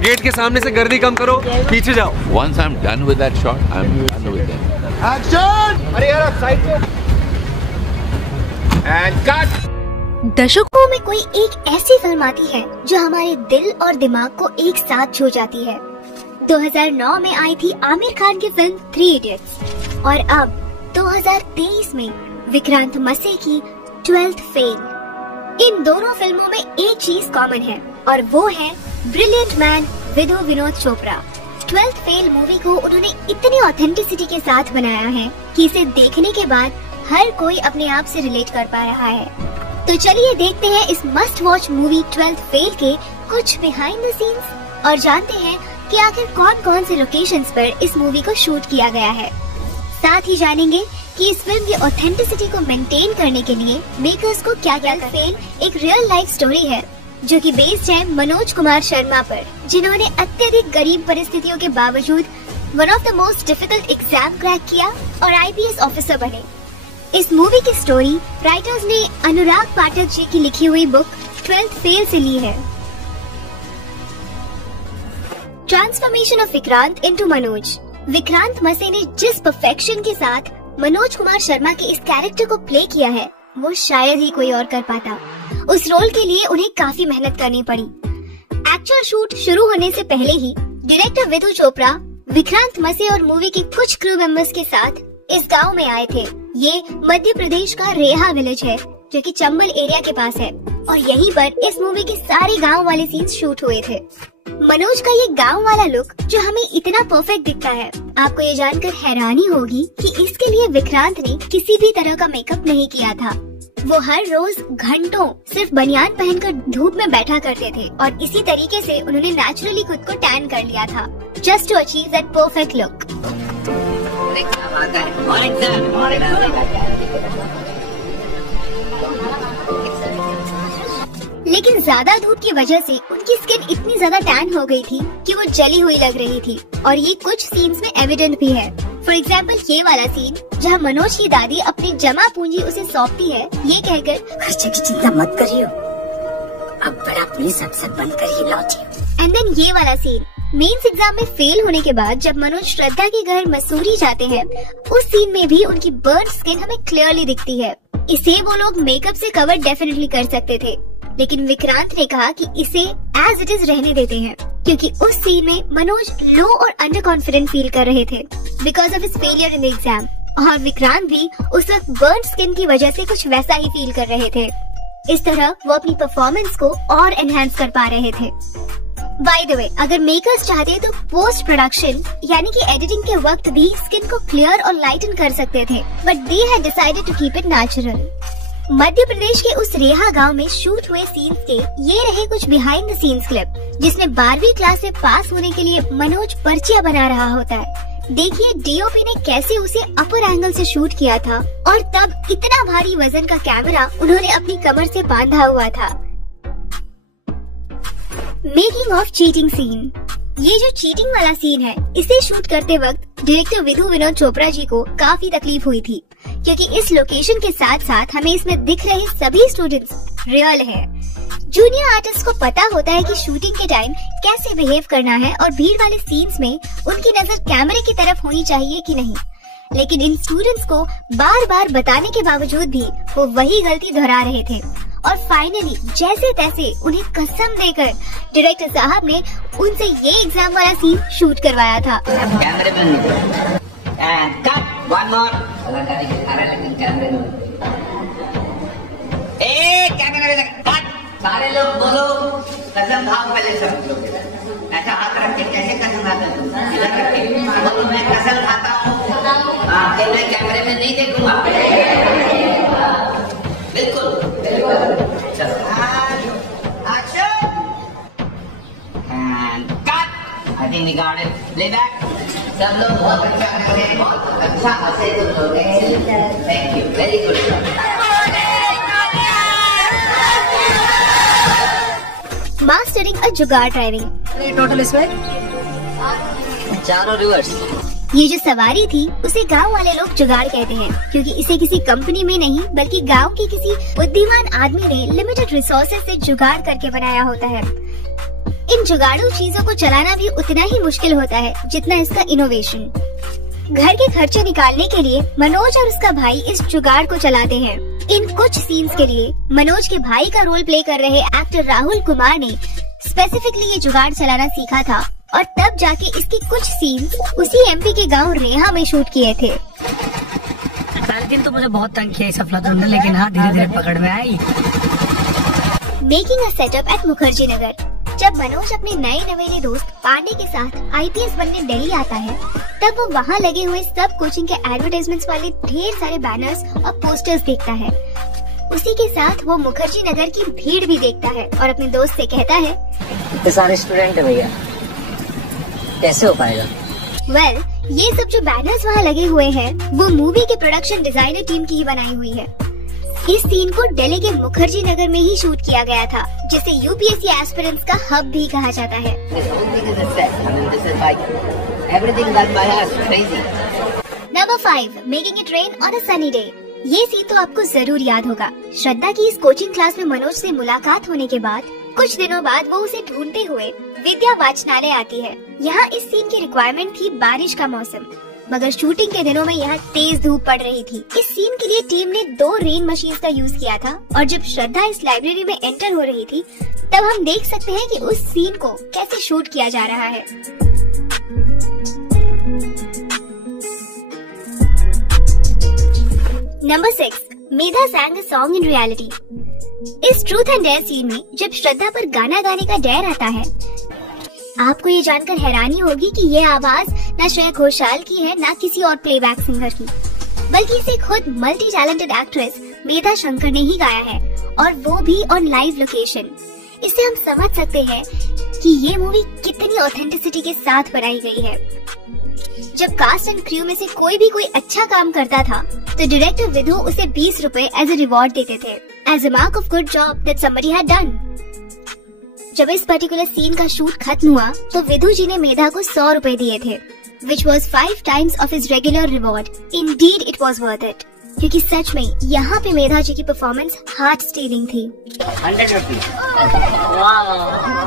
Gate के सामने से गर्दी कम करो, पीछे जाओ। Once I'm done with that shot, I'm done with it. Action! अरे यार आप साइड को। And cut! दशकों में कोई एक ऐसी फिल्म आती है जो हमारे दिल और दिमाग को एक साथ छू जाती है। 2009 में आई थी आमिर खान की फिल्म 3 इडियट्स और अब 2023 में विक्रांत मसे की 12th फेल। इन दोनों फिल्मों में एक चीज कॉमन है और वो है brilliant man Vidhu Vinod Chopra. 12th fail movie को उन्होंने इतनी ऑथेंटिसिटी के साथ बनाया है कि इसे देखने के बाद हर कोई अपने आप से रिलेट कर पा रहा है। तो चलिए देखते हैं इस must watch movie 12th fail के कुछ बिहाइंड द सीन्स और जानते हैं कि आखिर कौन कौन से लोकेशंस पर इस मूवी को शूट किया गया है। साथ ही जानेंगे कि इस फिल्म की ऑथेंटिसिटी को मेंटेन करने के लिए मेकर्स को क्या क्या फेल एक रियल लाइफ स्टोरी है जो कि बेस्ड है मनोज कुमार शर्मा पर, जिन्होंने अत्यधिक गरीब परिस्थितियों के बावजूद one of the most difficult exam crack किया और IPS ऑफिसर बने। इस मूवी की स्टोरी राइटर्स ने अनुराग पाठक जी की लिखी हुई बुक 12th फेल से ली है। Transformation of Vikrant into Manoj. Vikrant मसे ने जिस परफेक्शन के साथ मनोज कुमार शर्मा के इस कैरेक्टर को प्ले किया है वो शायद ही कोई और कर पाता। उस रोल के लिए उन्हें काफी मेहनत करनी पड़ी। एक्चुअल शूट शुरू होने से पहले ही डायरेक्टर विधु चोपड़ा विक्रांत मसे और मूवी के कुछ क्रू मेंबर्स के साथ इस गांव में आए थे। ये मध्य प्रदेश का रेहा विलेज है जो कि चंबल एरिया के पास है और यहीं पर इस मूवी के सारे गांव वाले सीन्स शूट हुए थे। मनोज का ये गांव वाला लुक जो हमें इतना परफेक्ट दिखता है, आपको ये जानकर हैरानी होगी कि इसके लिए विक्रांत ने किसी भी तरह का मेकअप नहीं किया था। वो हर रोज घंटों सिर्फ बनियान पहनकर धूप में बैठा करते थे और इसी तरीके से उन्होंने नेचुरली खुद को टैन कर लिया था just to achieve that perfect look. लेकिन ज्यादा धूप की वजह से उनकी स्किन इतनी ज्यादा टैन हो गई थी कि वो जली हुई लग रही थी और ये कुछ सीन्स में एविडेंट भी है। फॉर एग्जाम्पल ये वाला सीन जहाँ मनोज की दादी अपनी जमा पूंजी उसे सौंपती है ये कहकर खर्चे की चिंता मत करियो, अब बड़ा पुलिस अफसर बनकर ही लौटे। एंड देन ये वाला सीन मेंस एग्जाम में फेल होने के बाद जब मनोज श्रद्धा के घर मसूरी जाते हैं, उस सीन में भी उनकी बर्न स्किन हमें क्लियरली दिखती है। इसे वो लोग मेकअप से कवर डेफिनेटली कर सकते थे, लेकिन विक्रांत ने कहा कि इसे एज इट इज रहने देते हैं क्योंकि उस सीन में मनोज लो और अंडर कॉन्फिडेंट फील कर रहे थे because of his failure in the exam और विक्रांत भी उस वक्त बर्न स्किन की वजह से कुछ वैसा ही फील कर रहे थे। इस तरह वो अपनी परफॉर्मेंस को और एनहांस कर पा रहे थे। बाय द वे, अगर मेकर्स चाहते तो पोस्ट प्रोडक्शन यानी कि एडिटिंग के वक्त भी स्किन को क्लियर और लाइटन कर सकते थे, but they had decided to keep it natural. Madhya Pradesh के उस रेहा गांव में शूट हुए सीन्स के ये रहे कुछ बिहाइंड द सीन्स क्लिप जिसमें 12वीं क्लास से पास होने के लिए मनोज पर्चियां बना रहा होता है। देखिए डीओपी ने कैसे उसे अपर एंगल से शूट किया था और तब इतना भारी वजन का कैमरा उन्होंने अपनी कमर से बांधा हुआ था। Making of cheating scene. ये जो चीटिंग वाला सीन है इसे शूट करते वक्त डायरेक्टर विधु विनोद चोपड़ा जी को काफी तकलीफ हुई थी क्योंकि इस लोकेशन के साथ साथ हमें इसमें दिख रहे सभी स्टूडेंट्स रियल है। जूनियर आर्टिस्ट को पता होता है कि शूटिंग के टाइम कैसे बिहेव करना है और भीड़ वाले सीन्स में उनकी नजर कैमरे की तरफ होनी चाहिए कि नहीं, लेकिन इन स्टूडेंट्स को बार बार बताने के बावजूद भी वो वही गलती दोहरा रहे थे और फाइनली जैसे तैसे उन्हें कसम देकर डायरेक्टर साहब ने उनसे ये एग्जाम वाला सीन शूट करवाया था। सारे लोग बोलो कसम खाओ पहले सब लोग ऐसा हाथ रख के कैसे कसम खाता तुम इधर रख के बोलो मैं कसम खाता हूँ मैं कैमरे में नहीं देखूंगा बिल्कुल चलो action and cut. I think we got it. Playback. सब लोग बहुत अच्छा कर रहे हैं, बहुत अच्छा हंसे तुम लोग। Thank you, very good. Mastering a jugaad driving. Total इसमें 4 रिवर्स। ये जो सवारी थी उसे गांव वाले लोग जुगाड़ कहते हैं क्योंकि इसे किसी कंपनी में नहीं बल्कि गांव के किसी बुद्धिमान आदमी ने लिमिटेड रिसोर्सेज से जुगाड़ करके बनाया होता है। इन जुगाड़ू चीजों को चलाना भी उतना ही मुश्किल होता है जितना इसका इनोवेशन। घर के खर्चे निकालने के लिए मनोज और उसका भाई इस जुगाड़ को चलाते हैं। इन कुछ सीन्स के लिए मनोज के भाई का रोल प्ले कर रहे एक्टर राहुल कुमार ने स्पेसिफिकली ये जुगाड़ चलाना सीखा था और तब जाके इसके कुछ सीन्स उसी एमपी के गांव रेहा में शूट किए थे। पहले दिन तो मुझे बहुत तंग किया इस अफलातून ने, लेकिन हाँ धीरे धीरे पकड़ में आई। Making a setup at Mukherjee Nagar. जब मनोज अपने नए नवेले दोस्त पांडे के साथ आईपीएस बनने दिल्ली आता है, तब वो वहाँ लगे हुए सब कोचिंग के एडवर्टाइजमेंट्स वाले ढेर सारे बैनर्स और पोस्टर्स देखता है। उसी के साथ वो मुखर्जी नगर की भीड़ भी देखता है और अपने दोस्त से कहता है, इतने सारे स्टूडेंट है भैया, कैसे हो पाएगा? वेल, ये सब जो बैनर्स वहाँ लगे हुए हैं वो मूवी के प्रोडक्शन डिजाइनर टीम की ही बनाई हुई है। इस सीन को दिल्ली के मुखर्जी नगर में ही शूट किया गया था, जिसे यूपीएससी एस्पिरेंट्स का हब भी कहा जाता है। Number 5, making it rain on a sunny day. ये सीन तो आपको जरूर याद होगा। श्रद्धा की इस कोचिंग क्लास में मनोज से मुलाकात होने के बाद कुछ दिनों बाद वो उसे ढूंढते हुए विद्या वाचनालय आती है। यहाँ इस सीन की रिक्वायरमेंट थी बारिश का मौसम, मगर शूटिंग के दिनों में यहाँ तेज धूप पड़ रही थी। इस सीन के लिए टीम ने 2 रेन मशीन्स का यूज किया था और जब श्रद्धा इस लाइब्रेरी में एंटर हो रही थी, तब हम देख सकते हैं कि उस सीन को कैसे शूट किया जा रहा है। Number 6, Medha sang a song in reality। इस ट्रूथ एंड डेयर सीन में जब श्रद्धा पर गाना गाने का डेयर आता है, आपको ये जानकर हैरानी होगी कि ये आवाज ना श्रेया घोषाल की है ना किसी और प्लेबैक सिंगर की, बल्कि इसे खुद मल्टी टैलेंटेड एक्ट्रेस मेधा शंकर ने ही गाया है, और वो भी ऑन लाइव लोकेशन। इससे हम समझ सकते हैं कि ये मूवी कितनी ऑथेंटिसिटी के साथ बनाई गई है। जब कास्ट एंड क्रू में से कोई अच्छा काम करता था तो डायरेक्टर विधु उसे 20 रुपए एज ए रिवॉर्ड देते थे, as a mark of good job that somebody had done. जब इस पर्टिकुलर सीन का शूट खत्म हुआ तो विधु जी ने मेधा को 100 रुपए दिए थे, which was 5 times of his regular reward. Indeed, it was worth it. क्योंकि सच में यहाँ पे मेधा जी की परफॉर्मेंस हार्ट स्टीलिंग थी। 100 rupees.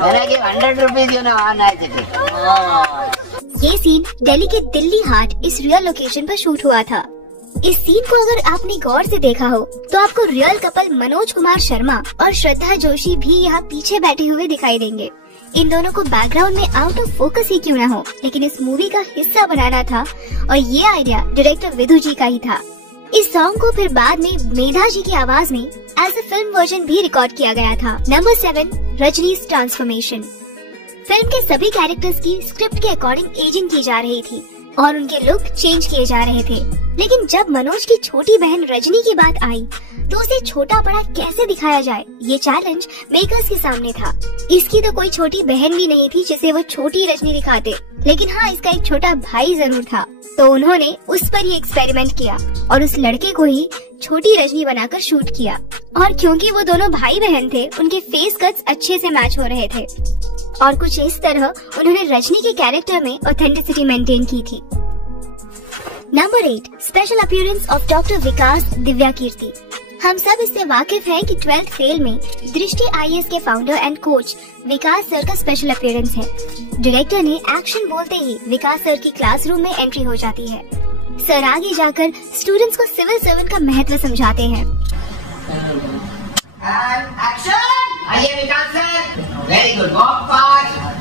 मैंने कि 100 rupees you know on I ticket. ये सीन दिल्ली के दिल्ली हाट इस रियल लोकेशन पर शूट हुआ था। इस सीन को अगर आपने गौर से देखा हो तो आपको रियल कपल मनोज कुमार शर्मा और श्रद्धा जोशी भी यहाँ पीछे बैठे हुए दिखाई देंगे। इन दोनों को बैकग्राउंड में आउट ऑफ फोकस ही क्यों न हो, लेकिन इस मूवी का हिस्सा बनाना था और ये आइडिया डायरेक्टर विधु जी का ही था। इस सॉन्ग को फिर बाद में मेधा जी की आवाज में एज अ फिल्म वर्जन भी रिकॉर्ड किया गया था। Number 7, रजनी's transformation. फिल्म के सभी कैरेक्टर्स की स्क्रिप्ट के अकॉर्डिंग एजिंग की जा रही थी और उनके लुक चेंज किए जा रहे थे, लेकिन जब मनोज की छोटी बहन रजनी की बात आई तो उसे छोटा बड़ा कैसे दिखाया जाए, ये चैलेंज मेकर्स के सामने था। इसकी तो कोई छोटी बहन भी नहीं थी जिसे वो छोटी रजनी दिखाते, लेकिन हाँ इसका एक छोटा भाई जरूर था, तो उन्होंने उस पर ही एक्सपेरिमेंट किया और उस लड़के को ही छोटी रजनी बनाकर शूट किया। और क्योंकि वो दोनों भाई बहन थे, उनके फेस कट्स अच्छे से मैच हो रहे थे और कुछ इस तरह उन्होंने रजनी के कैरेक्टर में ऑथेंटिसिटी मेंटेन की थी। Number 8, special appearance of doctor Vikas Divya Kirti. हम सब इससे वाकिफ हैं कि 12th फेल में दृष्टि आईएएस के founder and coach Vikas sir का स्पेशल अपीयरेंस है। डायरेक्टर ने एक्शन बोलते ही विकास सर की क्लासरूम में एंट्री हो जाती है। सर आगे जाकर स्टूडेंट्स को सिविल सर्वेंट का महत्व समझाते हैं। आइए Vikas sir, very good, walk fast.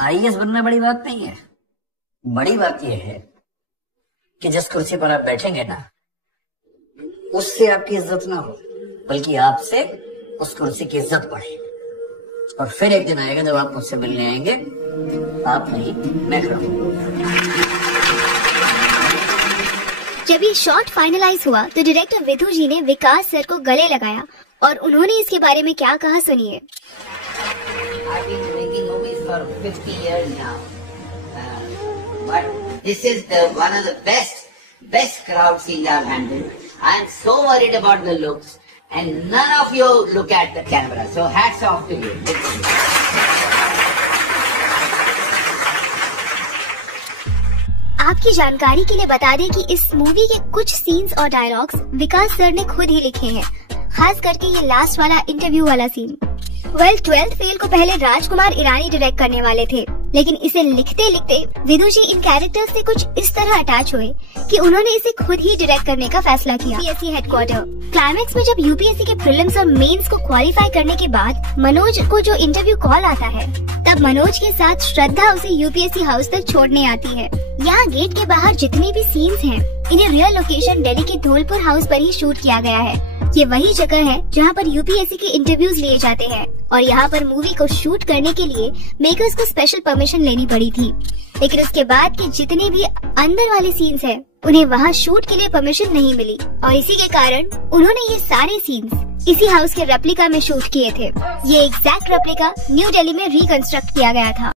IAS बनना बड़ी बात नहीं है। बड़ी बात यह है कि जिस कुर्सी पर आप बैठेंगे ना, उससे आपकी इज्जत ना हो, बल्कि आपसे उस कुर्सी की इज्जत बढ़े। और फिर एक दिन आएगा जब आप मुझसे मिलने आएंगे, आप नहीं मैं खड़ा हूं। जब ये शॉट फाइनलाइज हुआ तो डायरेक्टर विधु जी ने विकास सर को गले लगाया और उन्होंने इसके बारे में क्या कहा, सुनिए। I've been making movies for 50 years now, but this is one of the best crowd scenes I've handled. I am so worried about the looks, and none of you look at the camera. So hats off to you. आपकी जानकारी के लिए बता दें कि इस movie के कुछ सीन्स और डायलॉग्स विकास सर ने खुद ही लिखे हैं, खास करके ये लास्ट वाला इंटरव्यू वाला सीन। 12th फेल को पहले राजकुमार ईरानी डायरेक्ट करने वाले थे, लेकिन इसे लिखते लिखते विदुषी इन कैरेक्टर्स से कुछ इस तरह अटैच हुए कि उन्होंने इसे खुद ही डायरेक्ट करने का फैसला किया। यूपीएससी हेडक्वार्टर क्लाइमेक्स में जब यूपीएससी के प्रीलिम्स और मेंस को क्वालिफाई करने के बाद मनोज को जो इंटरव्यू कॉल आता है, तब मनोज के साथ श्रद्धा उसे यूपीएससी हाउस तक छोड़ने आती है। यहाँ गेट के बाहर जितने भी सीन्स हैं, इन्हें रियल लोकेशन दिल्ली के धौलपुर हाउस पर ही शूट किया गया है। ये वही जगह है जहाँ पर यूपीएससी के इंटरव्यूज लिए जाते हैं और यहाँ पर मूवी को शूट करने के लिए मेकर्स को स्पेशल परमिशन लेनी पड़ी थी। लेकिन उसके बाद के जितने भी अंदर वाले सीन्स हैं, उन्हें वहाँ शूट के लिए परमिशन नहीं मिली और इसी के कारण उन्होंने ये सारे सीन्स इसी हाउस के रेप्लिका में शूट किए थे। ये एग्जैक्ट रेप्लिका न्यू दिल्ली में रिकंस्ट्रक्ट किया गया था।